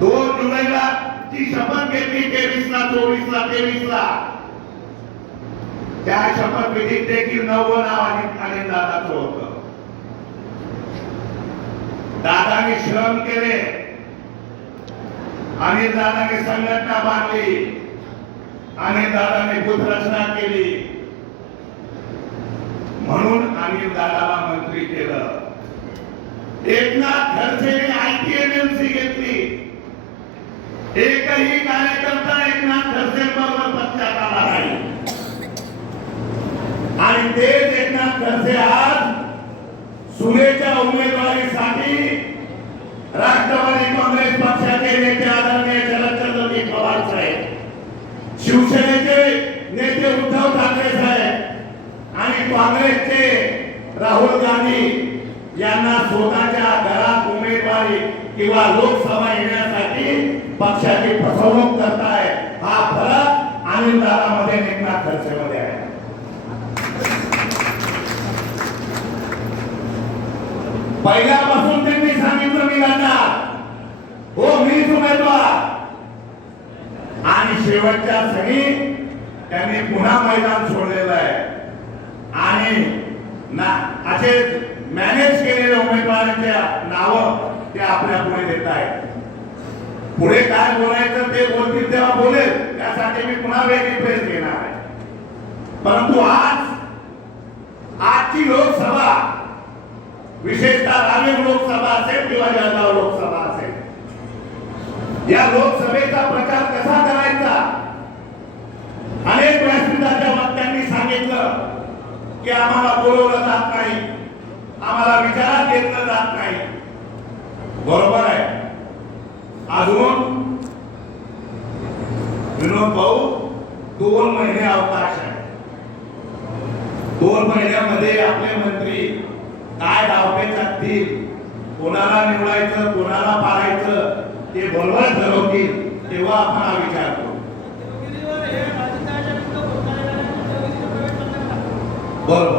2 जुलैला ती शपथ घेतली 23ला 24ला 23ला त्या शपथविधीत देखील 9 नाव आणि दादाचं होतं. दादाने श्रम केले आणि दादाने संघटना बांधली आणि दादाने बुद्धरचना केली म्हणून अनिल दादाला मंत्री केलं. एकनाथ खडसेने ITMLC घेतली. एकही कार्यकर्ता एकनाथ खडसेंबरोबर पक्षात आला नाही आणि तेच एकनाथ खडसे आज सुनेच्या उमेदवारीसाठी राष्ट्रवादी काँग्रेस पक्षाचे नेते आदरणीय शरदचंद्रजी पवार साहेब, शिवसेनेचे नेते उद्धव ठाकरे साहेब आणि काँग्रेसचे राहुल गांधी यांना स्वतःच्या घरात उमेदवारी किंवा लोकसभा येण्यासाठी पक्षाची फसवणूक करताय. हा फरक अनिल दादामध्ये एकनाथ खडसेमध्ये आहे. पहिल्यापासून त्यांनी सांगितलं मी लढणार, हो मीच उमेदवार, आणि शेवटच्या क्षणी त्यांनी पुन्हा मैदान सोडलेलं आहे आणि असे मॅनेज केलेल्या उमेदवारांच्या नावं ते आपल्या पुढे देत आहेत. पुढे काय बोलायचं ते बोलतील तेव्हा बोलेल, त्यासाठी मी पुन्हा वेगळी प्रेस घेणार आहे. परंतु आजची लोकसभा, विशेषतः रावेर लोकसभा असेल किंवा जळगाव लोकसभा असेल, या लोकसभेचा प्रचार कसा करायचा, अनेक व्यासपीठाच्या वक्त्यांनी सांगितलं की आम्हाला बोलवलं जात नाही, आम्हाला विचारात घेतलं जात नाही. बरोबर आहे. अजून विनोद भाऊ 2 महिने अवकाश आहे. 2 महिन्यामध्ये आपले मंत्री काय डावपेच असतील, कोणाला निवडायचं कोणाला पाडायचं ते बरोबर ठरवतील, तेव्हा आपण हा विचार करू. बरोबर.